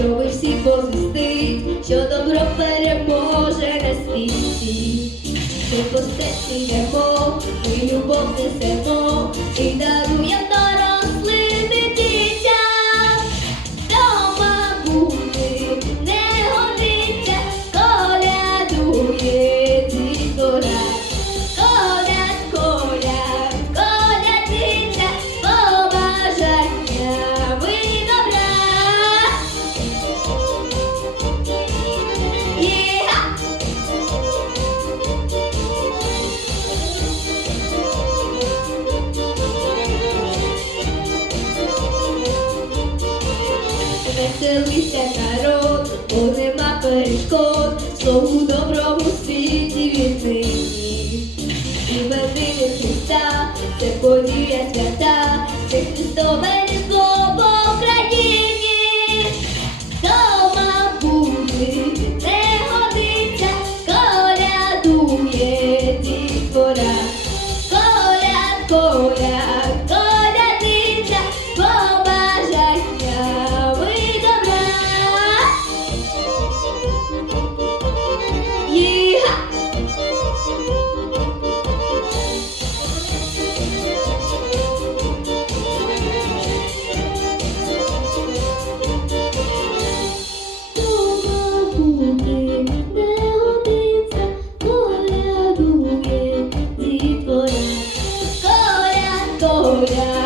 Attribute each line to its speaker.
Speaker 1: щоби всі позвістить, що добро переможе на світі, що постеці йдемо, ми любов несемо і даруємо. Веселиться народ, бо нема перешкод, Слову доброму світі віднині. І ведини Христа, це подія свята, це Христове різдво в Україні. Дома бути не годиться, колядує дітвора. Yeah.